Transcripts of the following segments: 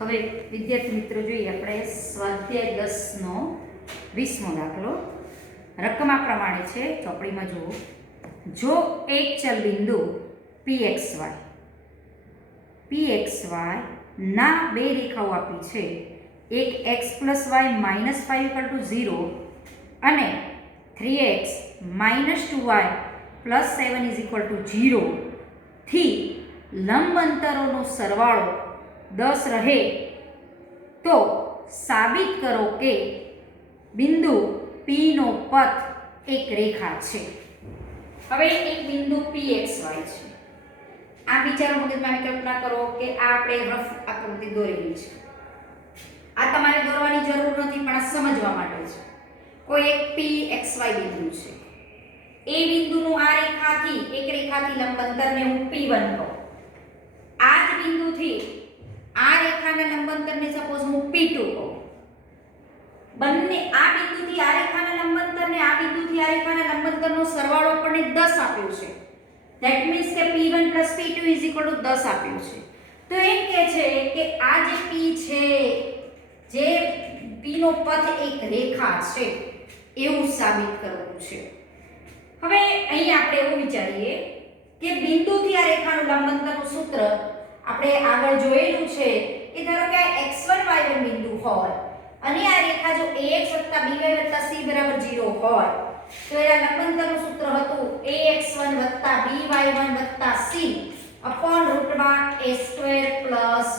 હવે વિદ્યાર્થી મિત્રો જોઈએ આપણે સ્વાધ્યાય 10 નો 20મો દાખલો રકમ આ પ્રમાણે છે ચોપડીમાં જુઓ જો એક ચલ બિંદુ pxy ના બે રેખાઓ આપી છે એક x + y - 5 = 0 અને 3x - 2y + 7 = 0 થી લંબ અંતરોનો સરવાળો 10 રહે તો સાબિત કરો કે બિંદુ P નો પથ એક રેખા છે। હવે એક બિંદુ pxy છે। આ વિચારો મગજમાં કલ્પના કરો કે આ આપણે રફ આકૃતિ દોરેલી છે। આ તમારે દોરવાની જરૂર નથી પણ આ સમજવા માટે છે। કોઈ એક pxy બિંદુ છે। એ બિંદુનું આ રેખાથી એક રેખાથી લંબ અંતરને હું P1 કહું। આ જ બિંદુથી આ રેખાના લંબ અંતરને સપોઝ હું P2 કહું। બંને આ બિંદુથી આ રેખાના લંબ અંતરને આ બિંદુથી આ રેખાના લંબ અંતરનો સરવાળો આપણને 10 આપ્યો છે। ધેટ મીન્સ કે P1 + P2 = 10 આપ્યું છે। તો એમ કહે છે કે આ જે P છે જે P નો પથ એક રેખા છે એવું સાબિત કરવું છે। હવે અહીં આપણે એવું વિચારીએ કે બિંદુથી આ રેખાનું લંબ અંતરનું સૂત્ર આપણે આગળ જોયેલું છે કે ધારો કે આ x1 y1 બિંદુ હોય અને આ રેખા જો ax + by + c = 0 હોય તો એના લંબ અંતરનું સૂત્ર હતું ax1 + by1 + c / a² +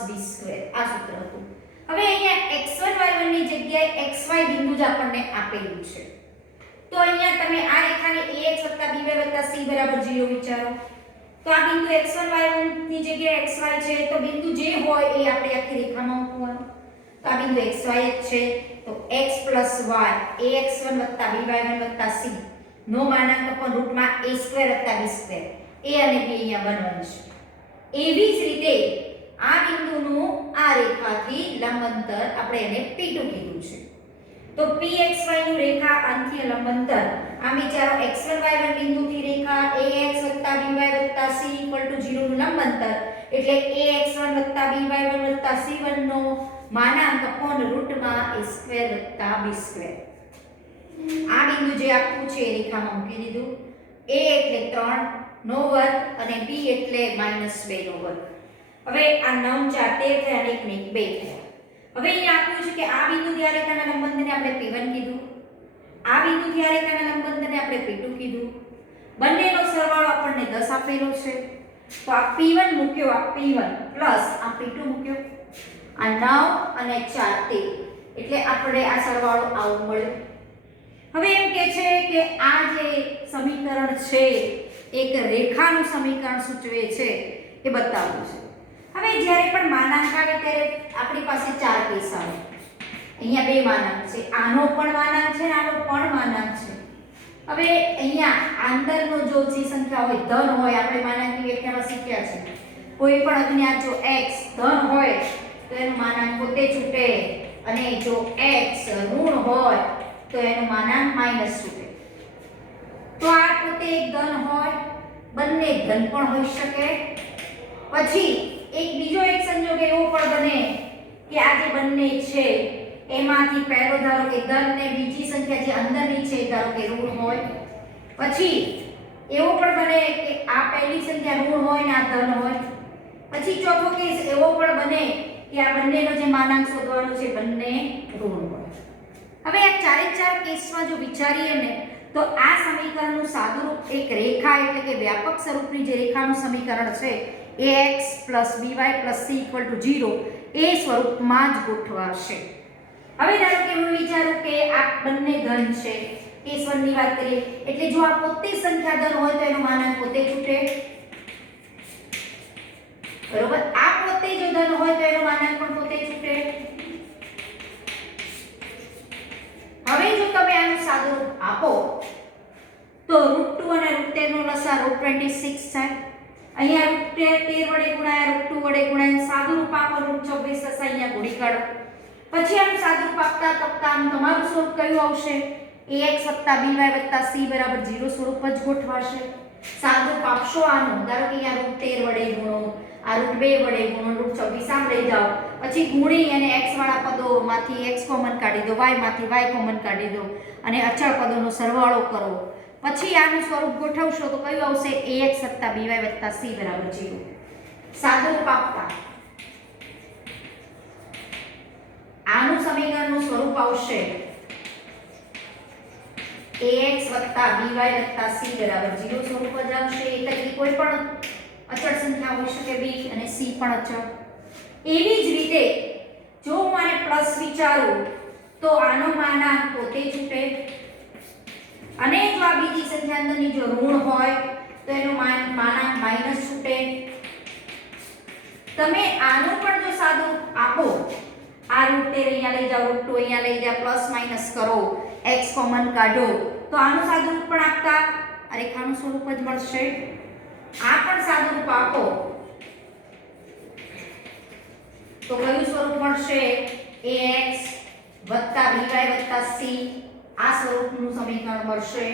b² આ સૂત્ર હતું। હવે અહીંયા x1 y1 ની જગ્યાએ xy બિંદુ જ આપણને આપેલું છે। તો અહીંયા તમે આ રેખાને ax + by + c = 0 વિચારો તો આ બિંદુ x1 y1 ની જગ્યાએ xy છે તો બિંદુ જે હોય એ આપણે આખી રેખામાં મૂકવાનું। તો આ બિંદુ xy જ છે તો x + y ax1 + by1 + c no માનાંક / a² + b² a અને b અહીંયા બનવાનું છે। એવી જ રીતે આ બિંદુનું આ રેખાથી લંબ અંતર આપણે એને P2 કીધું છે। તો pxy નું રેખા અંત્ય લંબ અંતર આ વિચારો x1 y1 બિંદુથી રેખા ax + by + c = 0 નું લંબ અંતર એટલે ax1 + by1 + c1 નો માનાંક / a² + b²। આ બિંદુ જે આપ્યું છે એ રેખામાં મૂકી દીધું। a એટલે 3 નો વર્ગ અને b એટલે -2 નો વર્ગ। હવે આ 9 × 4 13 થયા અને 1 ને 1 2 થયા। હવે અહીંયા આપ્યું છે કે આ બિંદુથી આ રેખાના લંબ અંતરને આપણે P1 કીધું, આ બિંદુથી આ રેખાના લંબ અંતરને આપણે P2 કીધું। બંનેનો સરવાળો આપણને 10 આપેલો છે। તો આ P1 મૂક્યો, આ P1 પ્લસ આ P2 મૂક્યો, આ 9 અને 4 13 એટલે આપણે આ સરવાળો આવો મળ્યો। હવે એમ કહે છે કે આ જે સમીકરણ છે એક રેખાનું સમીકરણ સૂચવે છે એ બતાવવું છે। હવે જ્યારે પણ માનાંક આવે ત્યારે આપણી પાસે 4 કેસ આવે। અહીંયા બે માનાંક છે, આનો પણ માનાંક છે અને આનો પણ માનાંક છે। હવે અહીંયા અંદરનો જો જે સંખ્યા હોય ધન હોય આપણે માનાંકની વ્યાખ્યામાં શીખ્યા છે કોઈ પણ અજ્ઞાત જો x ધન હોય તો એનું માનાંક પોતે છૂટે અને જો x ઋણ હોય તો એનું માનાંક માઈનસ છૂટે। તો આ પોતે એક ધન હોય, બંને ધન પણ હોઈ શકે। પછી એક બીજો એક સંજોગ એવો પણ બને કે આ જે બંને છે એમાંથી પહેલો ધારો કે ધન ને બીજી સંખ્યા જે અંદરની છે ધારો કે ઋણ હોય। પછી એવો પણ બને કે આ પહેલી સંખ્યા ઋણ હોય ને આ ધન હોય। પછી ચોથો કેસ એવો પણ બને કે આ બંનેનો જે માનાંક શોધવાનો છે બંને ઋણ હોય। હવે આ ચારે ચાર કેસમાં જો વિચારીએ ને તો આ સમીકરણનું સાદુરૂપ એક રેખા એટલે કે વ્યાપક સ્વરૂપની જે રેખાનું સમીકરણ છે ax + by + c = 0 એ સ્વરૂપમાં જ ગોઠવાશે। હવે ધારો કે હું વિચારું કે આ બંને ધન છે, કેસ 1 ની વાત કરીએ એટલે જો આ પોતે સંખ્યા ધન હોય તો એનો માનાંક પોતે છૂટે, બરોબર। આ પોતે જો ધન હોય તો એનો માનાંક પણ પોતે છૂટે। હવે જો તમે આનું સાદુરૂપ આપો તો √2 અને √13 નો લસા √26 થાય। અહીંયા √13 વડે ગુણાયા √2 વડે ગુણાયા સાદુરૂપ આપો √26 લસા અહીંયા ગુણી કાઢો। પછી આનું સાદુરૂપ આપતા આમ તમારું સ્વરૂપ કયું આવશે ax + by + c = 0 સ્વરૂપ જ ગોઠવાશે। સાદુરૂપ આપશો આનું ધારો કે અહીંયા √13 વડે ગુણો આ √2 વડે ગુણો √26 આમ લઈ જાઓ, પછી ગુણી અને x વાળા પદોમાંથી x કોમન કાઢી દો, y માંથી y કોમન કાઢી દો અને અચળ પદોનો સરવાળો કરો. પછી આનું સ્વરૂપ ગોઠવશો તો કયું આવશે? ax + by + c = 0. સાદુરૂપ આપતા આનું સમીકરણનું સ્વરૂપ આવશે ax + by + c = 0 સ્વરૂપ જ આવશે. એટલે કે કોઈ પણ અચળ સંખ્યા હોઈ શકે b અને c પણ અચળ. એવી જ રીતે જો હું આને પ્લસ વિચારું તો આનો માનાંક પોતે છૂટે, અને જો આ બીજી સંખ્યા અંદરની જો ઋણ હોય તો એનો માનાંક માઈનસ છૂટે. તમે આનું પણ જો સાદું આપો, આ √13 અહીંયા લઈ જાઓ, √2 અહીંયા લઈ જાઓ, પ્લસ માઈનસ કરો, x કોમન કાઢો તો આનું સાદુરૂપ પણ આપતા આ રેખાનું સ્વરૂપ જ મળશે. આ પણ સાદુરૂપ આપો તો કયું સ્વરૂપ મળશે? ax + by + c આ સ્વરૂપનું સમીકરણ મળશે.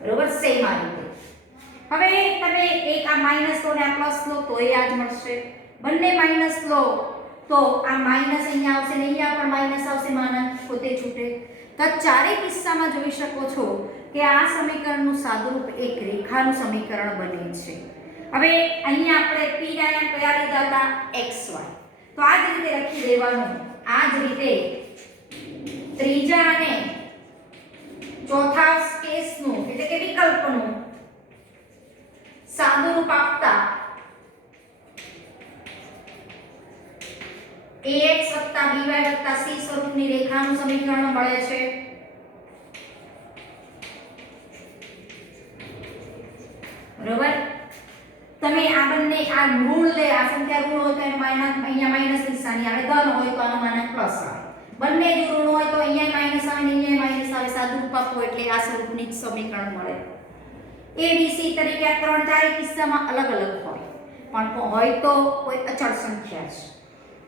બરોબર, સેમ આ રીતે. હવે તમે એક આ માઈનસ લો ને આ પ્લસ લો તો એ આ જ મળશે. બંને માઈનસ લો તો આ માઈનસ અહીંયા આવશે ને અહીંયા પણ માઈનસ આવશે, માનાંક પોતે છૂટે. તો ચારેય કિસ્સામાં જોઈ શકો છો કે આ સમીકરણનું સાદુરૂપ એક રેખાનું સમીકરણ બને છે. હવે અહીંયા આપણે p ના અહીંયા કયા લીધા હતા? xy. તો આ જ રીતે લખી દેવાનું. આ જ રીતે ત્રીજા અને ચોથા કેસનું એટલે કે વિકલ્પનું સાદુરૂપ આપતા ax + by + c સ્વરૂપની રેખાનું સમીકરણ મળે છે. બરોબર, તમે આ બંને આ ઋણ લે, આ સંખ્યા ઋણ હોય તો એનો માનાંક અહીંયા માઈનસ નિશાની આવે, ધન હોય તો આનો માનાંક પ્લસ આવે. બંને જો ઋણ હોય તો અહીંયા માઈનસ આવે ને અહીંયા માઈનસ આવે. સાદુરૂપ આપો એટલે આ સ્વરૂપની જ સમીકરણ મળે. a b c તરીકે આ ત્રણ ચાર કિસ્સામાં અલગ અલગ હોય, પણ હોય તો કોઈ અચળ સંખ્યા છે.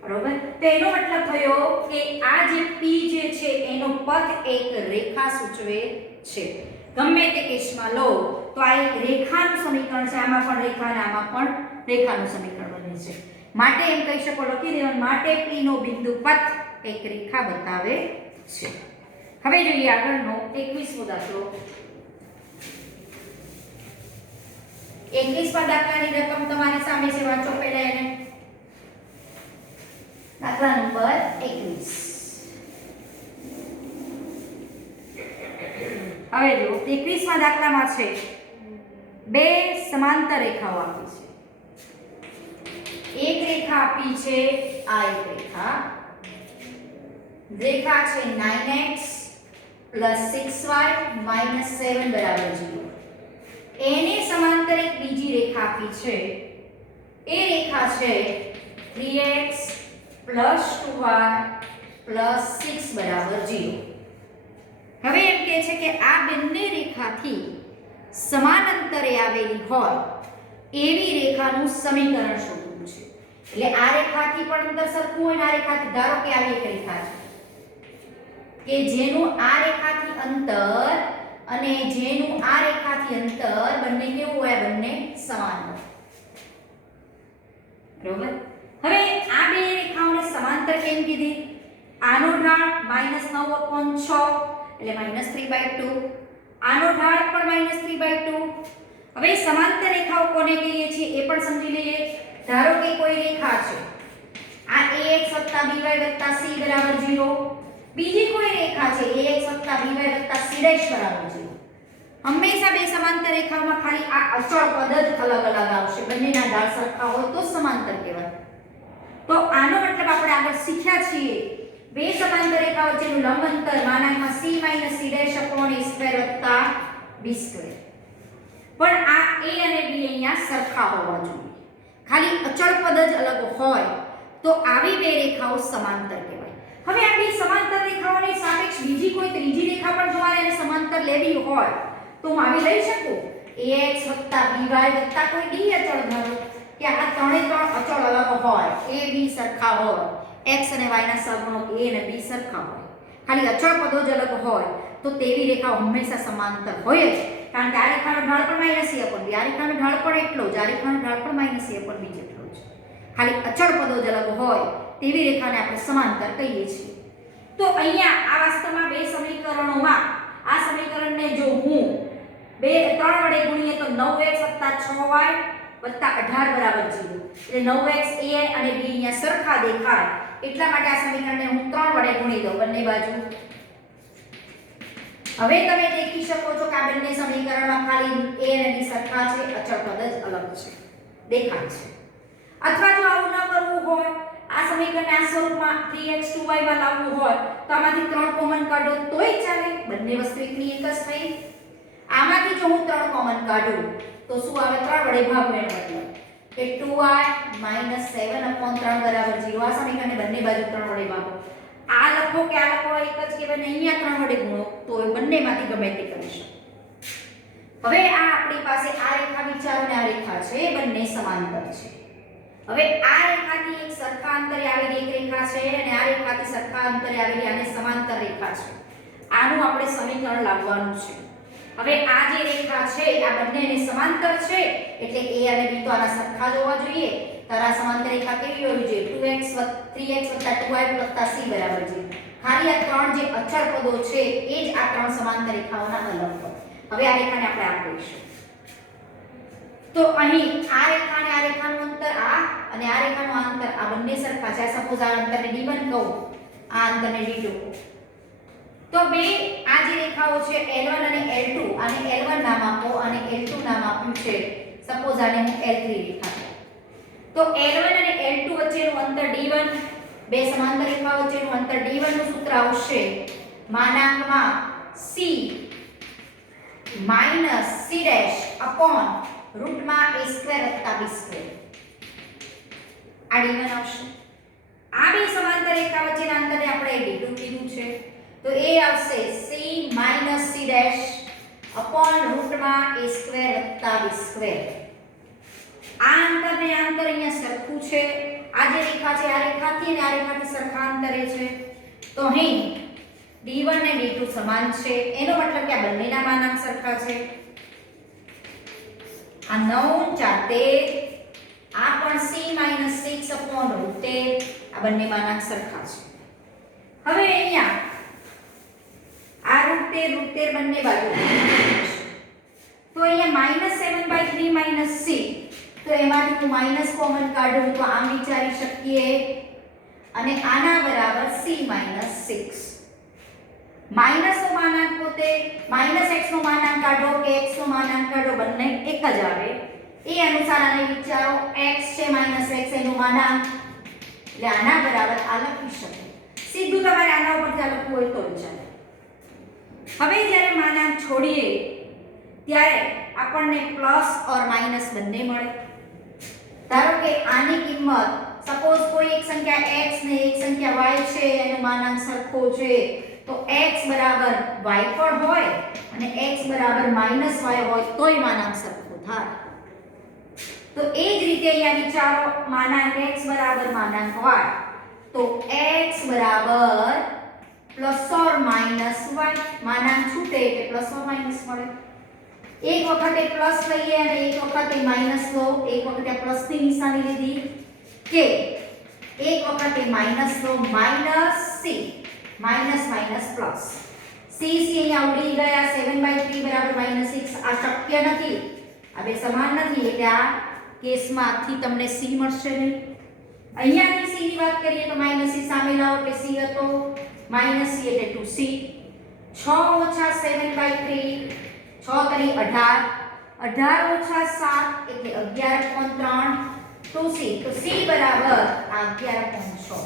બરોબર, તો એનો મતલબ થયો કે આ જે p જે છે એનો પથ એક રેખા સૂચવે છે. ગમે તે કેસમાં લો તો આ એક રેખાનું સમીકરણ છે. આમાં પણ રેખા અને આમાં પણ રેખાનું સમીકરણ બને છે. માટે એમ કહી શકો, લખી દેવાનું, માટે p નો બિંદુ પથ એક રેખા બતાવે છે. હવે જોઈએ આગળનો 21મો દાખલો. 21મા દાખલાની રકમ તમારી સામે છે, વાંચો પહેલા એને. દાખલા નંબર 21. હવે જો 21મા દાખલામાં છે બે સમાંતર રેખાઓ આપી છે. એક રેખા આપી છે, આ એક રેખા છે 9x + 6y - 7 = 0. એને સમાંતર એક બીજી રેખા આપી છે. એ રેખા છે 3x + 2y + 6 = 0. હવે એમ કહે છે કે આ બંને રેખાથી સમાનાંતરે આવેલી હોય એવી રેખાનું સમીકરણ શોધવું છે. એટલે આ રેખાથી પણ અંતર સરખું હોય ને આ રેખાથી, ધારો કે આવી એક રેખા છે કે જેનું આ રેખાથી અંતર અને જેનું આ રેખાથી અંતર બંને કેવું હોય? બંને સમાન હોય. બરોબર, હવે આ બે રેખાઓને સમાંતર કેમ કીધી? આનો ઢાળ -9/6 એટલે -3/2, આનો ઢાળ પણ -3/2. હવે સમાંતર રેખાઓ કોને કહીએ છીએ એ પણ સમજી લઈએ. ધારો કે કોઈ રેખા છે, આ ax + by + c = 0. બીજી કોઈ રેખા છે ax + by + c' = 0. હંમેશા બે સમાંતર રેખાઓમાં ખાલી આ અચળ પદ જ અલગ અલગ આવશે. બંનેના ઢાળ સરખા હોય તો સમાંતર કહેવાય. તો આનો મતલબ આપણે આગળ શીખ્યા છીએ, બે સમાંતર રેખા વચ્ચેનું લંબ અંતર c - c' / a² + b². પણ આ a અને b અહીંયા સરખા હોવા જોઈએ. ખાલી અચળ પદ જ અલગ હોય તો આવી બે રેખાઓ સમાંતર કહેવાય. હવે આ બે સમાંતર રેખાઓની સાપેક્ષ બીજી કોઈ ત્રીજી રેખા પણ જો મારે સમાંતર લેવી હોય તો હું આવી લઈ શકું. ax + by + કોઈ d અચળ ધારો કે આ ત્રણે ત્રણ અચળ અલગ હોય, a b સરખા હોય, x અને y ના સહગુણક a અને b સરખા હોય, ખાલી અચળ પદો જ અલગ હોય તો તેવી રેખાઓ હંમેશા સમાંતર હોય જ. કારણ કે આ રેખાનો ઢાળ પણ -a/b, આ રેખાનો ઢાળ પણ એટલો જ, આ રેખાનો ઢાળ પણ -a/b જેટલો જ. ખાલી અચળ પદો જ અલગ હોય તેવી રેખાને આપણે સમાંતર કહીએ છીએ. તો અહીંયા આ વાસ્તવમાં બે સમીકરણોમાં આ સમીકરણને જો હું 3 વડે ગુણીએ તો 9x + 6y + 18 બરાબર 0. એટલે 9x a અને b અહીંયા સરખા દેખાય એટલા માટે આ સમીકરણને હું 3 વડે ગુણી દઉં બંને બાજુ. હવે તમે દેખી શકો છો કે આ બંને સમીકરણમાં ખાલી a અને b સરખા છે, અચળ પદ જ અલગ છે દેખાય છે. અથવા જો આવું ન કરવું હોય, આ સમીકરણને આ સ્વરૂપમાં 3x2y માં લાવવું હોય તો આમાંથી 3 કોમન કાઢો તોય ચાલે, બંને વસ્તુ એકની એક જ થઈ. આમાંથી જો હું 3 કોમન કાઢું તો શું આવે? 3 વડે ભાગો એનો મતલબ કે 2y - 7/3 બરાબર 0. આ સમીકરણને બંને બાજુ 3 વડે ભાગો. આ લખો કે આ લખો એક જ કે બંને અહીંયા 3 વડે ગુણો તો બંનેમાંથી ગમે તે કરી શકો. હવે આ આપણી પાસે આ રેખા વિચારો ને આ રેખા છે, બંને સમાંતર છે. હવે આ રેખાથી એક સરખા અંતરે આવેલી એક રેખા છે અને આ રેખાથી સરખા અંતરે આવેલી આને સમાંતર રેખા છે. આનું આપણે સમીકરણ લાવવાનું છે. હવે આ જે રેખા છે આ બંનેને સમાંતર છે એટલે a અને b તો આના સરખા જ હોવા જોઈએ. તો આ સમાંતર રેખા કેવી હોવી જોઈએ? 2x 3x 2y c બરાબર છે. ખાલી આ ત્રણ જે અચળ પદો છે એ જ આ ત્રણ સમાંતર રેખાઓના અલગ પદ. હવે આ રેખાને આપણે આ કહીશું. તો અહીં આ રેખા અને આ રેખાનું અંતર આ અને આ રેખાનું અંતર આ બંને સરખા છે. સપોઝ આ અંતરને d1 કહું, આ અંતરને d2 કહું. તો બે આ જે રેખાઓ છે L1 અને L2, આને L1 નામ આપો અને L2 નામ આપ્યું છે. સપોઝ આને હું L3 રેખા કહું. તો L1 અને L2 વચ્ચેનું અંતર d1, બે સમાંતર રેખાઓ વચ્ચેનું અંતર d1 નું સૂત્ર આવશે માનાંકમાં c - c' upon રૂટમાં a square વત્તા b સ્ક્વેર. આ d1 આવશે. આ બે સમાંતર રેખા વચ્ચેના અંતરને આપણે d2 કીધું છે. તો એ આવશે c - c' upon રૂટમાં a square વત્તા b સ્ક્વેર. આ અંતર ને આ અંતર અહીંયા સરખું છે. આ જે રેખા છે આ રેખાથી અને આ રેખાથી સરખા અંતરે છે. તો અહીં d1 અને d2 સમાન છે. એનો મતલબ કે આ બંનેના માનાંક સરખા છે. આ 9 4 13, આ પણ c - 6 upon √13, આ બંને માનાંક સરખા છે. હવે અહીંયા આ √13 બંને બાજુ તો અહીંયા -7/3 - c, તો એમાંથી હું માઈનસ કોમન કાઢું તો આમ વિચારી શકીએ અને આના બરાબર c - 6. માઈનસ નો માનાંક પોતે -x નો માનાંક કાઢો કે x નો માનાંક કાઢો બંને એક જ આવે. એ અનુસાર આને વિચારો. x છે -x એનો માનાંક એટલે આના બરાબર આ લખી શકો. સીધું તમારે આના ઉપરથી આ લખવું હોય તો ચાલે. હવે જ્યારે માનાંક છોડીએ ત્યારે આપણને પ્લસ ઓર માઈનસ બંને મળે. ધારો કે આની કિંમત સપોઝ કોઈ એક સંખ્યા x ને એક સંખ્યા y છે એનો માનાંક સરખો છે તો x બરાબર y પર હોય અને x બરાબર -y હોય તોય માનાંક સરખો થાય. તો એ જ રીતે અહીંયા વિચારો માનાંક x બરાબર માનાંક y, તો x બરાબર પ્લસ ઓર માઈનસ y. માનાંક છૂટે એટલે પ્લસ ઓર માઈનસ મળે. એક વખતે પ્લસ લઈએ અને એક વખતે માઈનસ લો. એક વખતે પ્લસ ની નિશાની લીધી કે એક વખતે માઈનસ લો, -c માઈનસ પ્લસ. c અહીંયા ઉડી ગયા. 7/3 બરાબર -6. આ શક્ય નથી, આ બે સમાન નથી એટલે આ કેસમાંથી તમને c મળશે નહીં. અહીંયાથી c ની વાત કરીએ તો -c સામે લાવો એટલે c હતો, -c એટલે 2c. 6 - 7/3, 6 તરી 18, 18 - 7 એટલે 11/3, 2c. તો c બરાબર આ 11/6.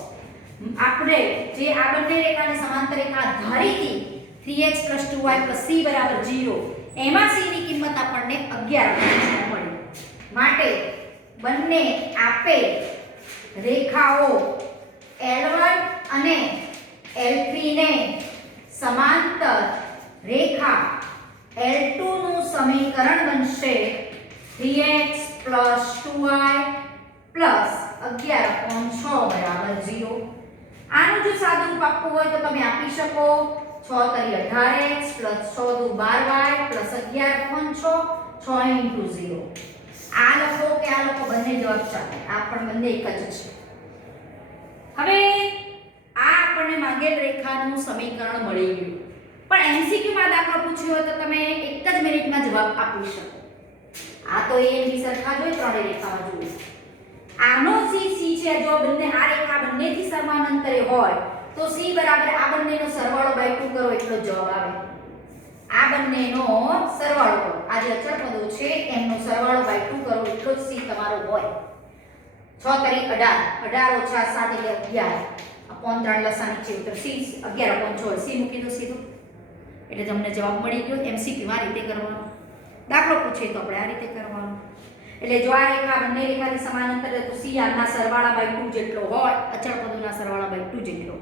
આપણે જે આ બંને રેખાને સમાંતર રેખા ધારી હતી 3x + 2y + c બરાબર 0, એમાં c ની કિંમત આપણને 11/6 મળી. માટે બંને આપેલ રેખાઓ L1 અને L3 ને સમાંતર રેખા L2 નું સમીકરણ બનશે 3x + 2y + 11/6 બરાબર 0. આનું જો સાદું રૂપ આપવું હોય તો તમે આપી શકો 6 તરી 18x + 6 દુ 12y + 11/6, 6 × 0. આ લખો કે આ લખો બંને જવાબ ચાલે, આ પણ બંને એક જ છે. હવે આ આપણને માંગેલ રેખાનું સમીકરણ મળી ગયું. પણ એમસીક્યુ માં દાખલો પૂછ્યો હોય તો તમે એક જ મિનિટમાં જવાબ આપી શકો. આ તો એ બી સરખા જોઈએ, ત્રણે રેખામાં જોઈએ. આનો સી છે, જો બંને આ રેખા બંનેથી સમાન અંતરે હોય તો c બરાબર આ બંનેનો સરવાળો બાય 2 કરો એટલો જવાબ આવે. આ બંનેનો સરવાળો કરો, આ જે અચળ પદો છે એમનો સરવાળો બાય 2 કરો એટલો જ c તમારો હોય. 6 તરી 18, 18 - 7 એટલે 11 अपॉन 3 લસા નીચે ઉતર c 11/6 c મૂકી દો સીધું એટલે તમને જવાબ મળી ગયો. એમસીક્યુ આ રીતે કરવાનો, દાખલો પૂછે તો આપણે આ રીતે કરવાનો. એટલે જો આ રેખા બંને રેખાથી સમાન અંતરે તો c આના સરવાળા બાય 2 જેટલો હોય, અચળ પદોના સરવાળા બાય 2 જેટલો.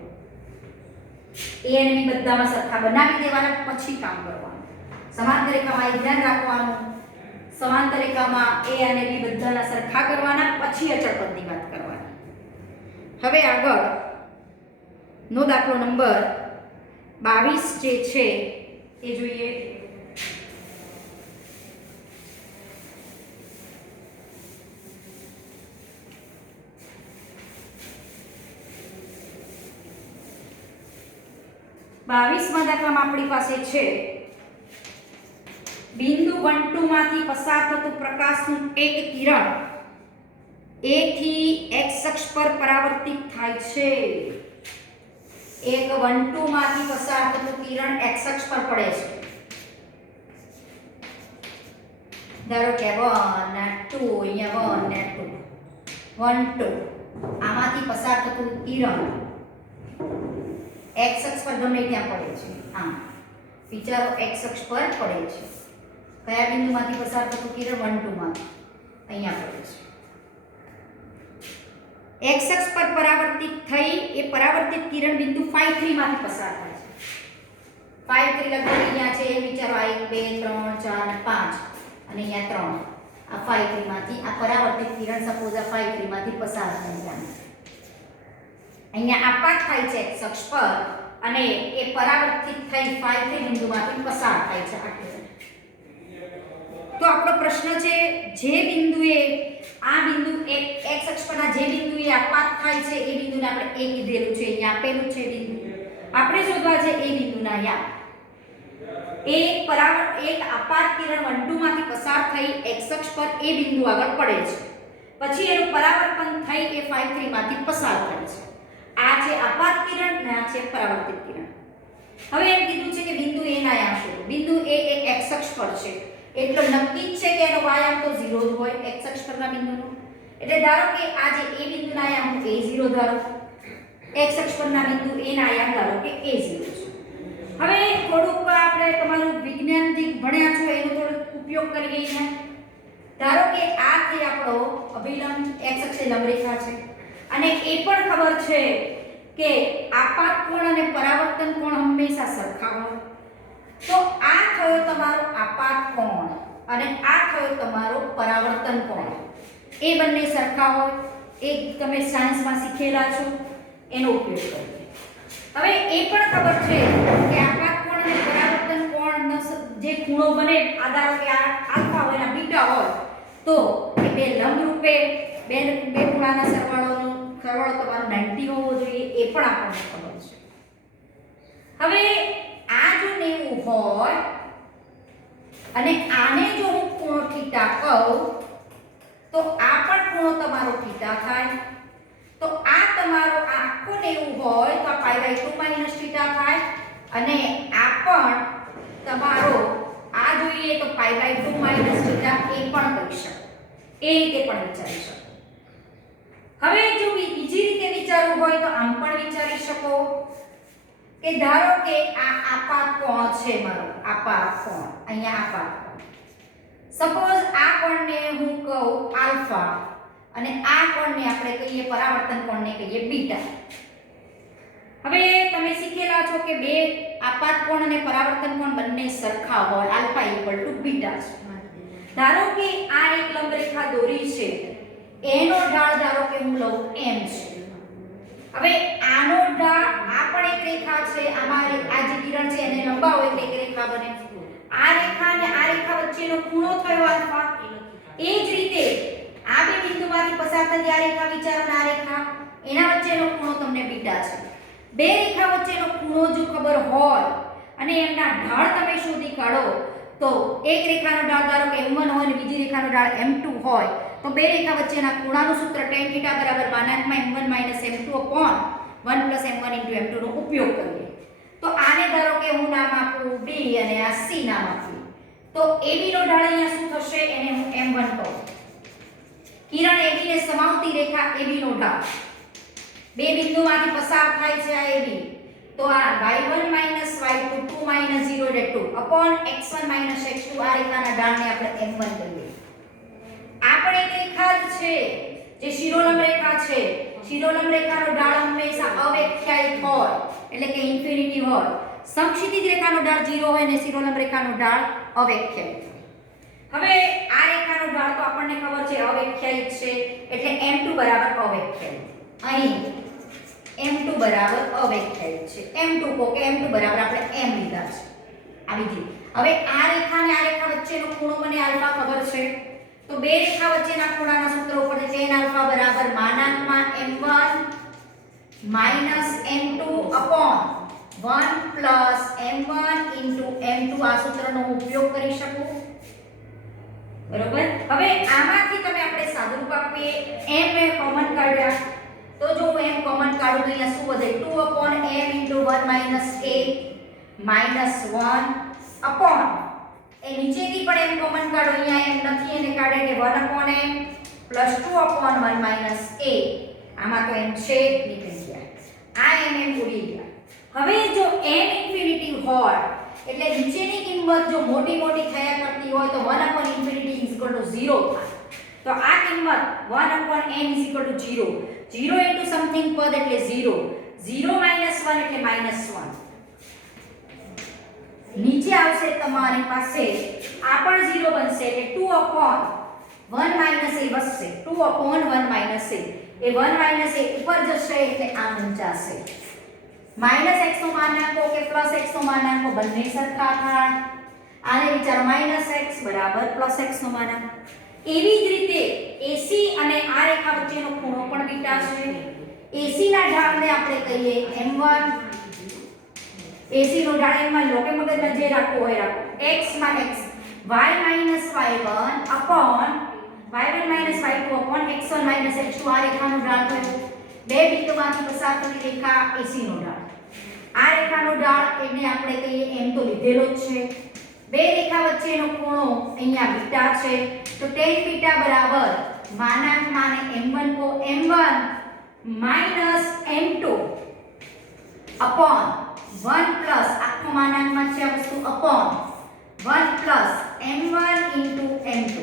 a અને b બધામાં સરખા બનાવી દેવાના, પછી કામ કરવાનું. સમાંતર રેખામાં એ ધ્યાન રાખવાનું, સમાંતર રેખામાં a અને b બધાના સરખા કરવાના, પછી અચળ પદની વાત કરવાની. હવે આગળ નો દાખલો નંબર 22 જે છે એ જોઈએ. બાવીસમાં દાખલામાં આપણી પાસે છે બિંદુ 1 2 માંથી પસાર થતું પ્રકાશનું એક કિરણ a થી x અક્ષ પર પરાવર્તિત થાય છે. એક 1 2 માંથી પસાર થતું કિરણ x અક્ષ પર પડે છે. ધારો કે 1 2 અહીંયા 1 ને 2 1 2 આમાંથી પસાર થતું કિરણ x અક્ષ પર ગમે ત્યાં પડે છે. આમ વિચારો x અક્ષ પર પડે છે. કયા બિંદુમાંથી પસાર થતું કિરણ 1 2 માંથી અહીંયા પડે છે. x અક્ષ પર પરાવર્તિત થઈ એ પરાવર્તિત કિરણ બિંદુ 5 3 માંથી પસાર થાય છે. 5 3 લગભગ અહીંયા છે, વિચારો આ 1 2 3 4 અને 5 અને અહીંયા 3. આ 5 3 માંથી આ પરાવર્તિત કિરણ સપોઝ આ 5 3 માંથી પસાર થાય છે. અહીંયા આપાત થાય છે x અક્ષ પર અને એ પરાવર્તિત થઈ 5 3 બિંદુમાંથી પસાર થાય છે. તો આપણો પ્રશ્ન છે જે બિંદુએ આ બિંદુ x અક્ષ પરના જે બિંદુએ આપાત થાય છે એ બિંદુને આપણે a કીધેલું છે, અહીંયા આપેલું છે બિંદુ. આપણે શોધવા છે એ બિંદુના યા એક આપાત કિરણ 1 2 માંથી પસાર થઈ x અક્ષ પર એ બિંદુ આગળ પડે છે. પછી એનું પરાવર્તન થઈ એ 5 3 માંથી પસાર થાય છે. આ છે આપાત કિરણ અને આ છે પરાવર્તિત કિરણ. હવે એમ કીધું છે કે બિંદુ a ના યા શોધો. બિંદુ a એ x અક્ષ પર છે એટલો નક્કી જ છે કે એનો y આમ તો 0 જ હોય x અક્ષ પરના બિંદુનો. એટલે ધારો કે આ જે a બિંદુના આયામ હું a0 ધારો, x અક્ષ પરના બિંદુ a ના આયામ ધારો કે a0 છે. હવે થોડુંક આપણે તમારું વિજ્ઞાન જે ભણ્યા છો એનો થોડો ઉપયોગ કરીએ અહીંયા. ધારો કે આ છે આપણો અભિલંબ x અક્ષે લંબ રેખા છે અને એ પણ ખબર છે કે આપાત કોણ અને પરાવર્તન કોણ હંમેશા સરખા હોય. તો આ થયો તમારો આપાત કોણ અને આ થયો તમારો પરાવર્તન કોણ. એ બંને સરખા હોય, એ તમે સાયન્સમાં શીખેલા છો, એનો ઉપયોગ કરીએ. હવે એ પણ ખબર છે કે આપાત કોણ અને પરાવર્તન કોણનો જે ખૂણો બને, આધારો કે આ આલ્ફા હોય અને બીટા હોય, તો એ બે લંબ રૂપે બે ખૂણાના સરવાળો તમારો 90 હોવો જોઈએ, એ પણ આપણને ખબર છે. હવે આ જો 90 હોય અને આને જો હું ખૂણો થીટા કહું તો આ પણ ખૂણો તમારો થીટા થાય. તો આ તમારો આખો 90 હોય તો આ π/2 - થીટા થાય અને આ પણ તમારો આ જોઈએ તો π/2 - થીટા એ પણ કહી શકો. એ રીતે પણ વિચારી શકો. હવે જો બીજી રીતે વિચારવું હોય તો આમ પણ વિચારી શકો કે ધારો કે આ આપાત કોણ છે મારો, આપાત કોણ, અહીંયા આપાત કોણ. સપોઝ આ કોણને હું કહું આલ્ફા અને આ કોણને આપણે કહીએ પરાવર્તન કોણને કહીએ બીટા. હવે તમે શીખેલા છો કે બે આપાત કોણ અને પરાવર્તન કોણ બંને સરખા હોય, આલ્ફા = બીટા છે. ધારો કે આ એક લંબ રેખા દોરી છે, એનો ઢાળ ધારો કે હું લઉં m છે. હવે આનો ઢાળ આ પણ એક રેખા છે, આમાં આ જે કિરણ છે એને લંબાવો એટલે એક રેખા બને. આ રેખા અને આ રેખા વચ્ચેનો ખૂણો થયો આલ્ફા, એ એ જ રીતે આ બે બિંદુમાંથી પસાર થતી આ રેખા વિચારો આ રેખા એના વચ્ચેનો ખૂણો તમને બીટા છે. બે રેખા વચ્ચેનો ખૂણો જો ખબર હોય અને એમના ઢાળ તમે શોધી કાઢો તો એક રેખાનો ઢાળ ધારો કે m1 હોય અને બીજી રેખાનો ઢાળ m2 હોય તો બે રેખા વચ્ચેના ખૂણાનું સૂત્ર tan θ m1 m2 upon 1 m1 m2 નો ઉપયોગ કરીએ. તો આને ધારો કે હું નામ આપું b અને આ c નામ આપું. તો AB નો ઢાળ અહીંયા શું થશે એને હું m1 કહું. કિરણ AB ને સમાવતી રેખા AB નો ઢાળ બે બિંદુમાંથી પસાર થાય છે આ AB. તો આ y1 y2 2 0 એટલે 2 upon x1 x2 આ રેખાના ઢાળને આપણે m1 કહીએ. આપણે એક રેખા જ છે જે શિરોલંબ રેખા છે. શિરોલંબ રેખાનો ઢાળ હંમેશા અવ્યાખ્યાયિત હોય એટલે કે ઇન્ફિનિટી હોય. સમક્ષિતિજ રેખાનો ઢાળ 0 હોય અને શિરોલંબ રેખાનો ઢાળ અવ્યાખ્યાયિત હોય. હવે આ રેખાનો ઢાળ તો આપણને ખબર છે અવ્યાખ્યાયિત છે એટલે m2 બરાબર અવ્યાખ્યાયિત. અહીં m2 બરાબર અવ્યાખ્યાયિત છે. m2 કહો કે m2 બરાબર આપણે m લીધા છે. આવી ગઈ. હવે આ રેખા અને આ રેખા વચ્ચેનો ખૂણો મને આલ્ફા ખબર છે. તો બે રેખા વચ્ચેના ખૂણાના સૂત્ર ઉપરથી tan આલ્ફા બરાબર માનાંકમાં m1 m2 upon 1 plus m1 into m2 આ સૂત્રનો ઉપયોગ કરી શકું. બરોબર. હવે આમાંથી તમે આપણે સાદુરૂપ આપીએ m એ કોમન કાઢ્યા તો જો હું m કોમન કાઢું તો અહીંયા શું વધે 2 upon m into 1 minus a minus 1 upon એ નીચેથી પણ m કોમન કાઢો અહીંયા m નથી એને કાઢે કે 1 upon m plus 2 upon 1 minus a આમાં તો m છે નીકળી ગયા. આ m ઉડી ગયા. હવે જો m ઇન્ફિનિટી હોય એટલે નીચેની કિંમત જો મોટી મોટી થયા કરતી હોય તો 1 upon infinity is equal to 0 થાય. તો આ કિંમત 1 upon n is equal to 0. 0 into something પદ એટલે 0. 0 minus 1 એટલે minus 1. નીચે આવશે તમારી પાસે આ પણ 0 બનશે એટલે 2 upon 1 minus a વધશે. 2 upon 1 minus a A 1 minus a ઉપર જશે એટલે આ ઊંચાશે. માઈનસ x નો માનાંકો કે પ્લસ x નો માનાંકો બંને સરખા થાય. આને વિચારો માઈનસ x બરાબર પ્લસ x નો માનાંક. એવી જ રીતે AC અને આ રેખા વચ્ચેનો ખૂણો પણ બીટા છે. AC ના ઢાળને આપણે કહીએ m1. AC નો ઢાળ m1 લો કે મગજમાં જે રાખવું હોય રાખો. x માં x y minus y1 upon y1 minus y2 upon x1 minus x2 આ રેખાનો ઢાળ થયો. બે બિંદુમાંથી પસાર થતી રેખા AC નો ઢાળ. આ રેખાનો ઢાળ એને આપણે કહીએ m તો લીધેલો જ છે. બે રેખા વચ્ચેનો ખૂણો અહીંયા બીટા છે. તો tan બીટા બરાબર માનાંકમાં m1 કો m1 minus m2 upon 1 plus આખો માનાંકમાં છે આ વસ્તુ upon 1 plus m1 into m2.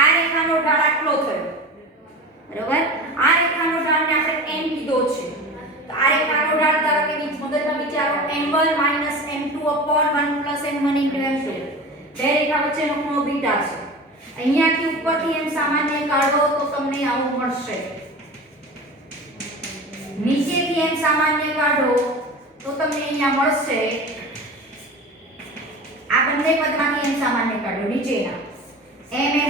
આ રેખાનો ઢાળ આટલો થયો. બરોબર. આ રેખાનો ઢાળને આપણે m કીધો છે. તો આ રેખાનો ઢાળ ધારો કે મગજમાં વિચારો m1 minus m2 upon 1 plus m1 into m2. બે રેખા વચ્ચેનો ખૂણો બીટા છે. અહીંયાથી ઉપરથી m સામાન્ય કાઢો તો તમને આવું મળશે. નીચેથી m સામાન્ય કાઢો તો તમને અહીંયા મળશે આ બંને પદમાંથી m સામાન્ય કાઢો નીચેના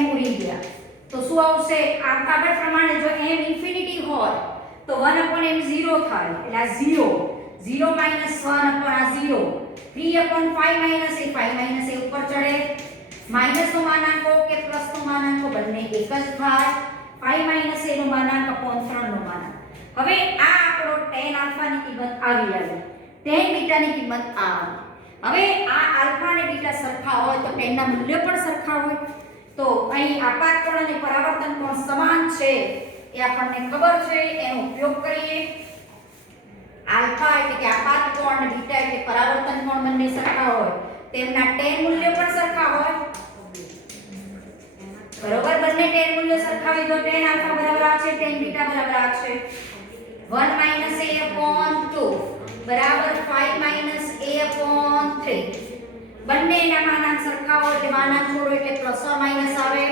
m ઉડી ગયા તો શું આવશે? આ આગળ પ્રમાણે જો m ઇન્ફિનિટી હોય તો 1 upon m 0 થાય એટલે આ 0 0 minus 1 upon આ 0 3 upon 5 minus a 5 minus a ઉપર ચડે. માઈનસ નો માનાંકો કે પ્લસ નો માનાંકો બંને એક જ થાય. 5 minus a નો માનાંક upon 3 નો માનાંક. હવે આ આપણો tan આલ્ફા ની કિંમત આવી. tan બીટા ની કિંમત આ આવી. હવે આ આલ્ફા અને બીટા સરખા હોય તો tan ના મૂલ્ય પણ સરખા હોય. તો અહીં આપાત કોણ અને પરાવર્તન કોણ સમાન છે એ આપણને ખબર છે. એનો ઉપયોગ કરીએ. આલ્ફા એટલે કે આપાત કોણ અને બીટા એટલે પરાવર્તન કોણ બંને સરખા હોય. તેમના tan મૂલ્ય પણ સરખા હોય. બરોબર. બંને tan મૂલ્ય સરખા હોય તો tan આલ્ફા બરાબર આ છે tan બીટા બરાબર આ છે 1 minus a upon 2 બરાબર 5 minus a upon 3. બંનેના માનાંક સરખા હોય એટલે માનાંક છોડો એટલે પ્લસ ઓર માઈનસ આવે.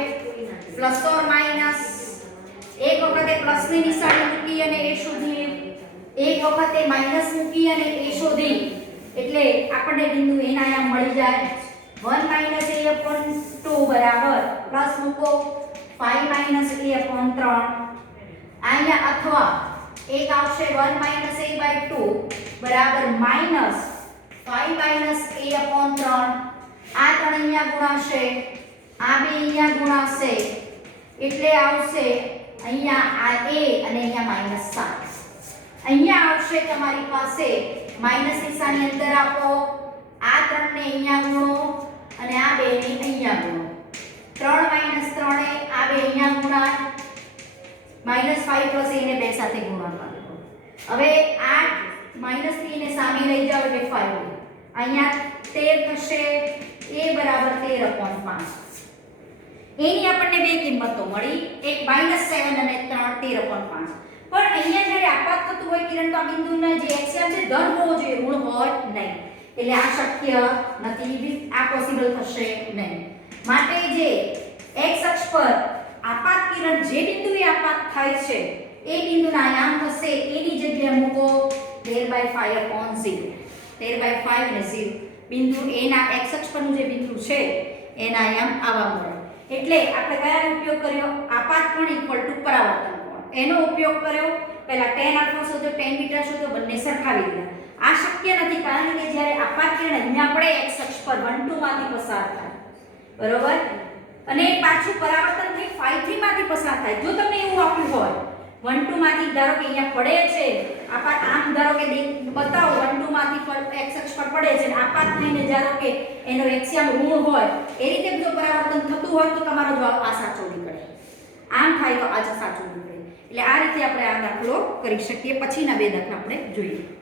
પ્લસ ઓર માઈનસ એક વખતે પ્લસ ની નિશાની મૂકી અને a શોધીએ. એક વખતે માઈનસ મૂકી અને a શોધી એટલે આપણને બિંદુ a ના અહીંયા મળી જાય. 1 માઇનસ a upon 2 બરાબર પ્લસ મૂકો 5 માઇનસ a upon 3 અહીંયા અથવા એક આવશે 1 માઇનસ a બાય 2 બરાબર માઇનસ 5 માઇનસ a upon 3 આ ત્રણ અહીંયા ગુણાશે આ બે અહીંયા ગુણાશે એટલે આવશે અહીંયા આ a અને અહીંયા માઈનસ 7 અહીંયા આવશે તમારી પાસે માઈનસ નિશાની અંદર આપો આ ત્રણને અહીંયા ગુણો અને આ બે ને અહીંયા ગુણો 3 માઈનસ 3 એ આ બે અહીંયા ગુણાય માઈનસ 5 પ્લસ a ને બે સાથે ગુણાકાર હવે આ માઈનસ 3 ને સામે લઈ જાઓ એટલે 5 અહીંયા 13 થશે a બરાબર 13 upon 5 એની આપણને બે કિંમતો મળી એક -7 અને 3 13 upon 5 પણ અહીંયા જ્યારે આપાત થતું હોય કિરણ તો આ બિંદુના જે એક્સિયમ છે ધન હોવો જોઈએ ઋણ હોય નહીં એટલે આ શક્ય નથી આ પોસિબલ થશે નહીં માટે જે x અક્ષ પર આપાત કિરણ જે બિંદુએ આપાત થાય છે એ બિંદુના આયામ થશે એની જગ્યાએ મૂકો 13/5 upon 0 13/5 અને 0 બિંદુ a ના x અક્ષ પરનું જે બિંદુ છે એના આયામ આવા મળે એટલે આપણે કયાનો ઉપયોગ કર્યો આપાત કોણ ઇક્વલ ટુ પરાવર્તન કોણ એનો ઉપયોગ કર્યો પહેલા tan આલ્ફા શોધો tan બીટા શોધો બંને સરખાવી દીધા આ શક્ય નથી કારણ કે જ્યારે આપાત કિરણ અહીંયા પડે x અક્ષ પર 1 2 માંથી પસાર થાય બરોબર અને પાછું પરાવર્તન થઈ 5 3 માંથી પસાર થાય જો તમને એવું આપ્યું હોય 1 2 માંથી ધારો કે અહીંયા પડે છે આપાત આમ ધારો કે બતાવો 1 2 માંથી x અક્ષ પર પડે છે આપાત થઈને ધારો કે એનો એક્સિયમ ઋણ હોય એ રીતે જો પરાવર્તન થતું હોય તો તમારો જવાબ આ સાચો નીકળે આમ થાય તો આ સાચો નીકળે એટલે આ રીતે આપણે આ દાખલો કરી શકીએ પછીના બે દાખલા આપણે જોઈએ